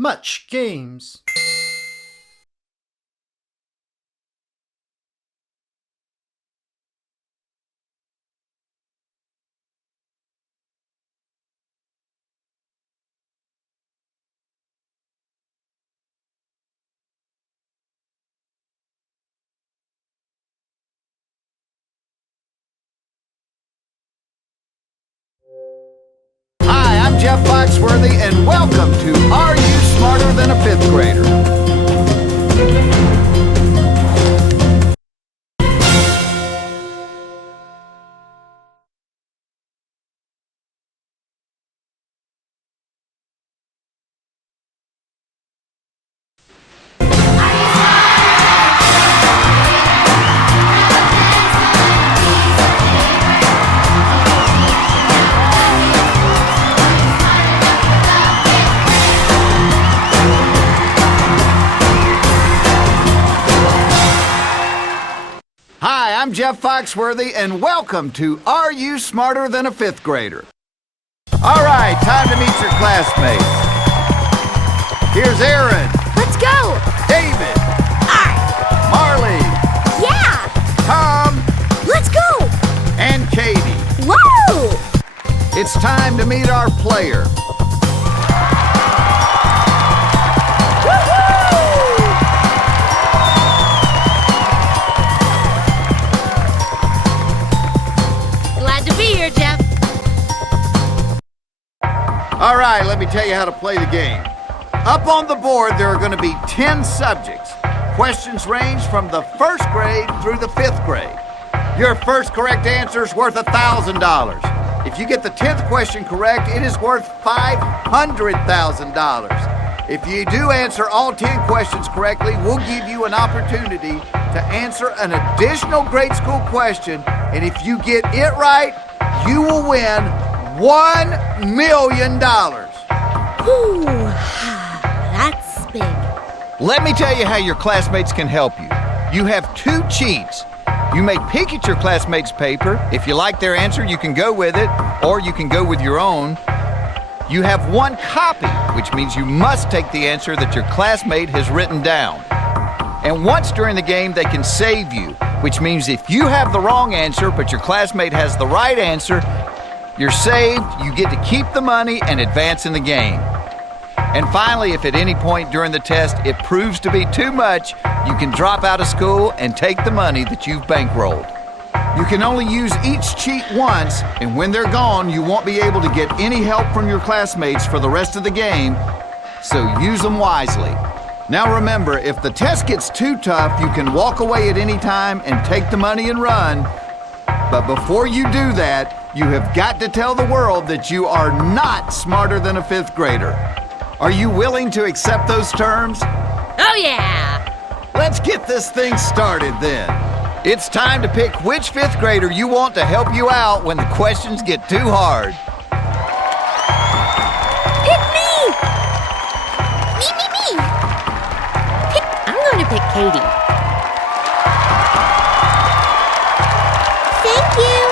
Mutch Games. Hi, I'm Jeff Foxworthy, and welcome to Are You Smarter Than a 5th Grader? Hi, I'm Jeff Foxworthy, and welcome to Are You Smarter Than a 5th Grader? All right, time to meet your classmates. Here's Aaron. Let's go! David. Alright! Marley. Yeah! Tom. Let's go! And Katie. Woo! It's time to meet our player. Glad to be here, Jeff. All right, let me tell you how to play the game. Up on the board, there are going to be 10 subjects. Questions range from the 1st grade through the 5th grade. Your first correct answer is worth $1,000. If you get the 10th question correct, it is worth $500,000. If you do answer all 10 questions correctly, we'll give you an opportunity to answer an additional grade school question, and if you get it right, you will win $1 million. Whew. That's big. Let me tell you how your classmates can help you. You have 2 cheats. You may peek at your classmates' paper. If you like their answer, you can go with it, or you can go with your own. You have 1 copy, which means you must take the answer that your classmate has written down. And once during the game, they can save you, which means if you have the wrong answer, but your classmate has the right answer, you're saved, you get to keep the money and advance in the game. And finally, if at any point during the test it proves to be too much, you can drop out of school and take the money that you've bankrolled. You can only use each cheat once, and when they're gone, you won't be able to get any help from your classmates for the rest of the game, so use them wisely. Now remember, if the test gets too tough, you can walk away at any time and take the money and run. But before you do that, you have got to tell the world that you are not smarter than a 5th grader. Are you willing to accept those terms? Oh, yeah! Let's get this thing started then. It's time to pick which 5th grader you want to help you out when the questions get too hard. Pick me! Me! I'm going to pick Katie. Thank you!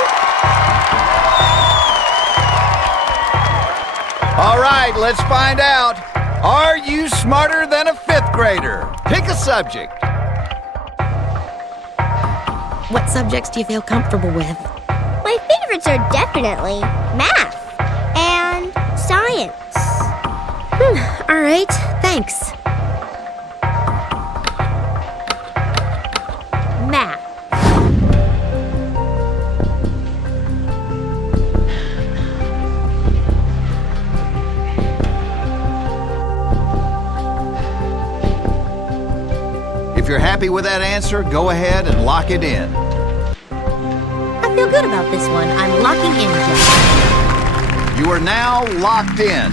All right, let's find out. Are you smarter than a 5th grader? Pick a subject. What subjects do you feel comfortable with? My favorites are definitely math and science. All right, thanks. Math. If you're happy with that answer, go ahead and lock it in. I feel good about this one. I'm locking in, Jeff. You are now locked in.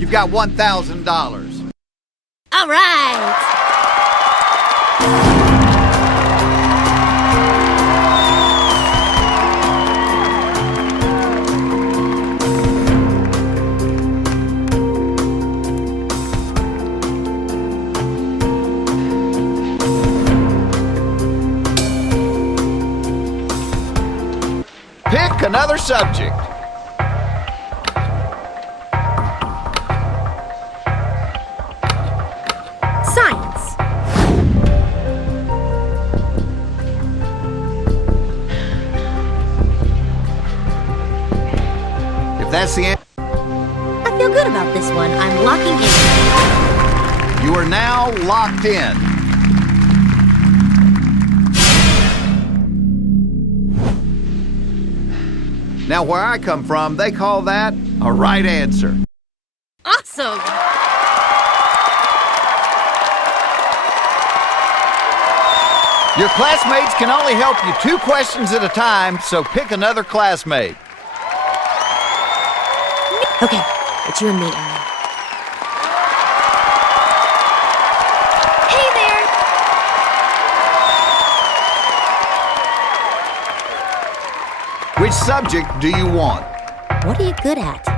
You've got $1,000. All right! Pick another another subject. Science. If that's the answer, I feel good about this one. I'm locking in. you are now locked in. Now, where I come from, they call that a right answer. Awesome! Your classmates can only help you 2 questions at a time, so pick another classmate. Okay, it's you and me, Aaron. Hey there! Which subject do you want? What are you good at?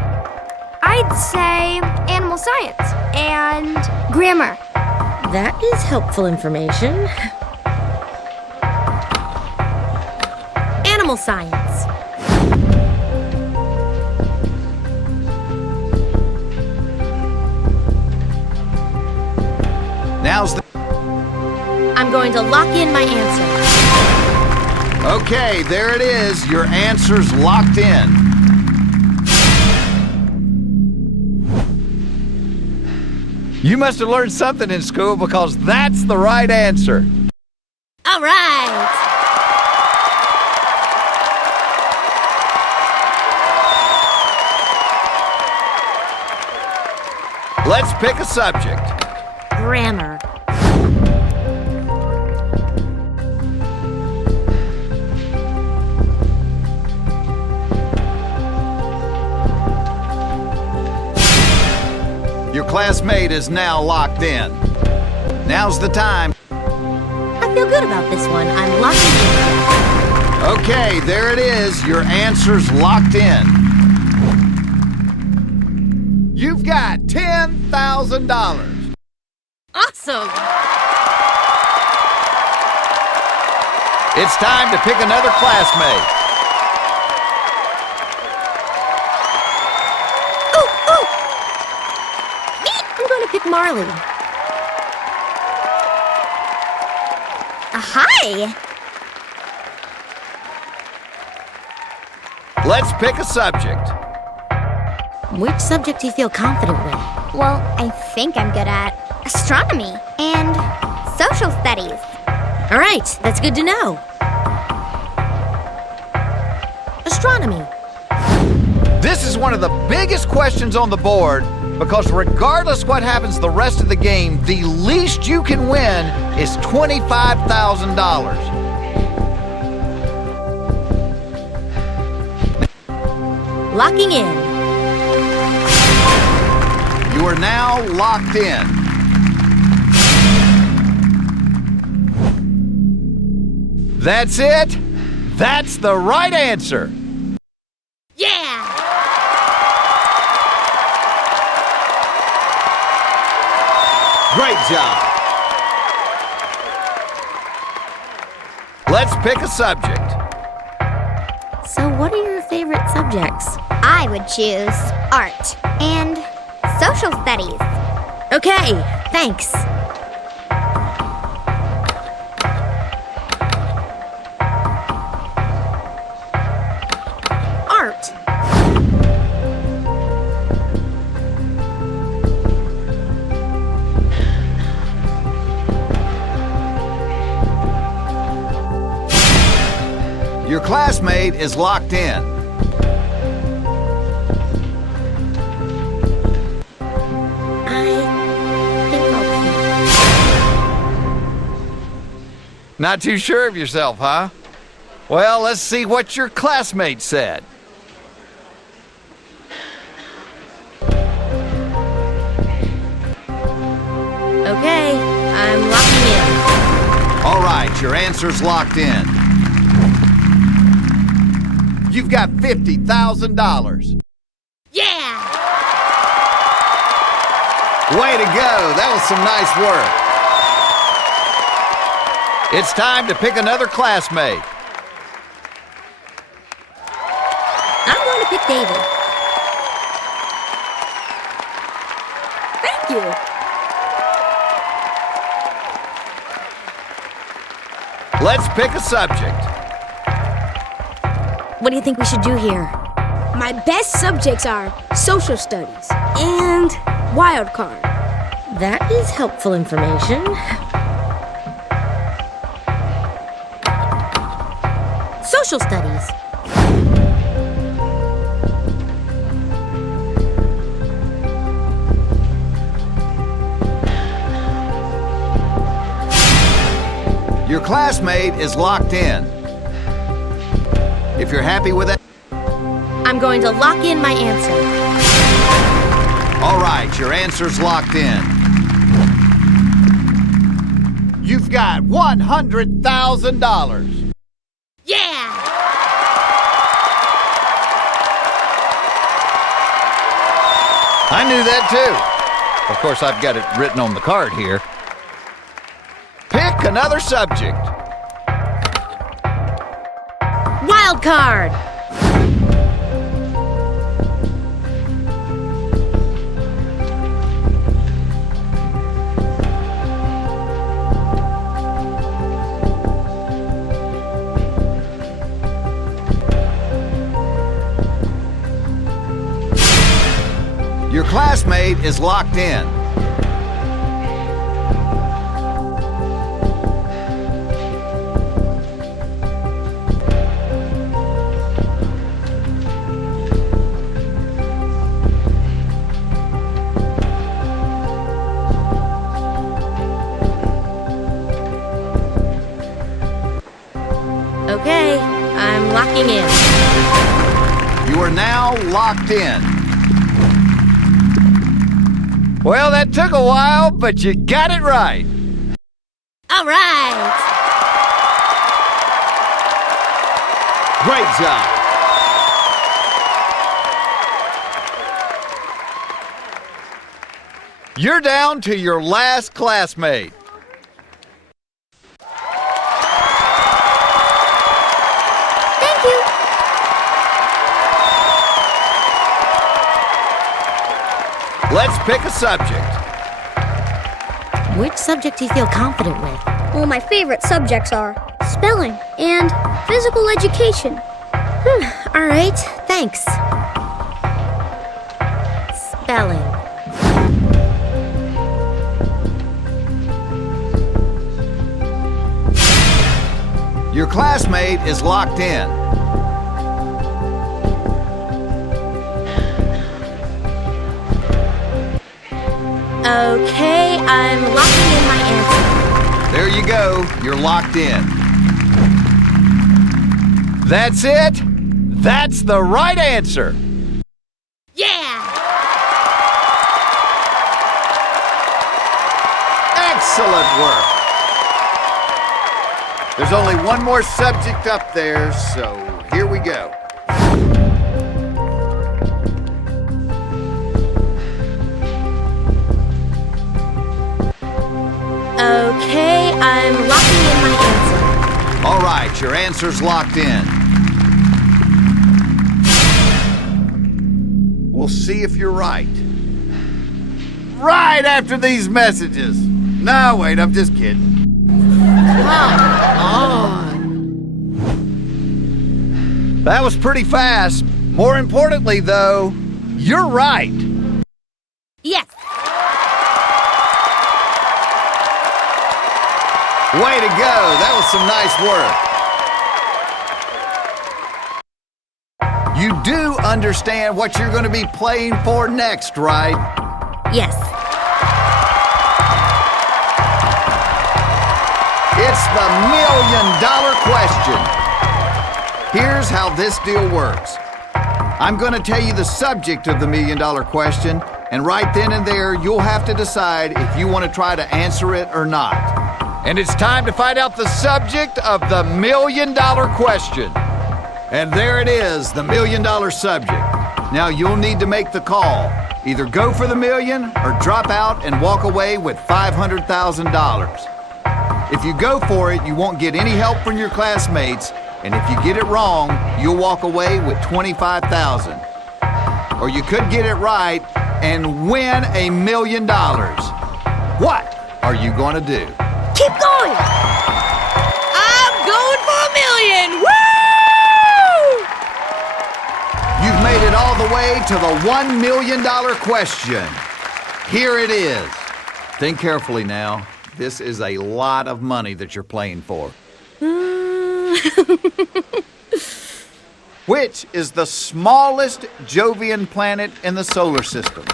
I'd say animal science and grammar. That is helpful information. Animal science. Now's the... I'm going to lock in my answer. Okay, there it is. Your answer's locked in. You must have learned something in school because that's the right answer. All right! Let's pick a subject. Grammar. Your classmate is now locked in. Now's the time. I feel good about this one. I'm locking in. Okay, there it is. Your answer's locked in. You've got $10,000. Awesome! It's time to pick another classmate. I'm going to pick Marley. Hi! Let's pick a subject. Which subject do you feel confident with? Well, I think I'm good at astronomy and social studies. All right, that's good to know. Astronomy. This is one of the biggest questions on the board because regardless what happens the rest of the game, the least you can win is $25,000. Locking in. You are now locked in. That's it. That's the right answer. Yeah! Great job. Let's pick a subject. So what are your favorite subjects? I would choose art and social studies. Okay, thanks. Art. Your classmate is locked in. Not too sure of yourself, huh? Well, let's see what your classmate said. Okay, I'm locking in. All right, your answer's locked in. You've got $50,000. Yeah! Way to go. That was some nice work. It's time to pick another classmate. pick David. Thank you. Let's pick a subject. What do you think we should do here? My best subjects are social studies and wild card. That is helpful information. Social studies. Your classmate is locked in. If you're happy with it, I'm going to lock in my answer. all right, your answer's locked in. You've got $100,000. Yeah! I knew that too. Of course, I've got it written on the card here. Pick another subject. Wild card! Your classmate is locked in. Okay, I'm locking in. You are now locked in. Well, that took a while, but you got it right. All right! Great job. You're down to your last classmate. Thank you. Let's pick a subject. Which subject do you feel confident with? Well, my favorite subjects are spelling and physical education. All right, thanks. Spelling. Your classmate is locked in. Okay, I'm locking in my answer. There you go. You're locked in. That's it. That's the right answer. Yeah! Excellent work. There's only one more subject up there, so here we go. Okay, I'm locking in my answer. All right, your answer's locked in. We'll see if you're right. Right after these messages. No, wait, I'm just kidding. That was pretty fast. More importantly, though, you're right. Yes! Way to go. That was some nice work. You do understand what you're going to be playing for next, right? Yes. It's the $1 million question. Here's how this deal works. I'm going to tell you the subject of the $1 million question, and right then and there, you'll have to decide if you want to try to answer it or not. And it's time to find out the subject of the $1 million question. And there it is, the $1 million subject. Now you'll need to make the call. Either go for the million or drop out and walk away with $500,000. If you go for it, you won't get any help from your classmates, And if you get it wrong, you'll walk away with $25,000. Or you could get it right and win $1 million. What are you going to do? Keep going! I'm going for $1 million! Woo! You've made it all the way to the $1 million question. Here it is. Think carefully now. This is a lot of money that you're playing for. Which is the smallest Jovian planet in the solar system?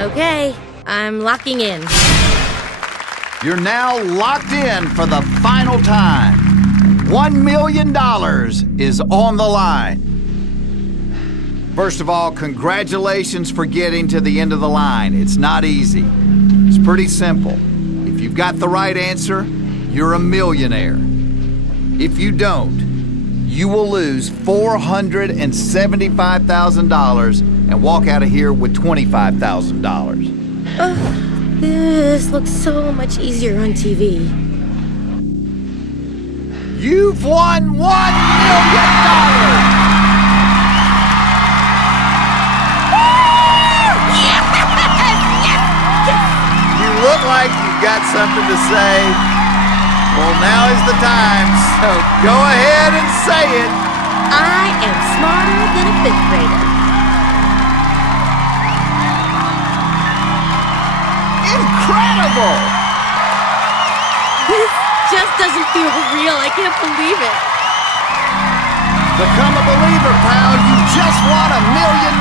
Okay, I'm locking in. You're now locked in for the final time. $1 million is on the line. First of all, congratulations for getting to the end of the line. It's not easy. It's pretty simple. If you've got the right answer, you're a millionaire. If you don't, you will lose $475,000 and walk out of here with $25,000. This looks so much easier on TV. You've won $1 million! You look like you've got something to say. Well, now is the time, so go ahead and say it. I am smarter than a 5th grader. Incredible! This just doesn't feel real. I can't believe it. Become a believer, pal. You just won $1 million.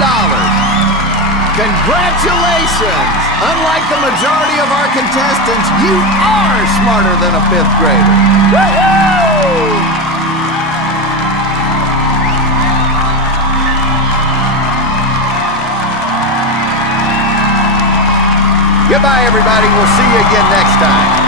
Congratulations! Unlike the majority of our contestants, you are smarter than a 5th grader. Woo-hoo! Goodbye, everybody. We'll see you again next time.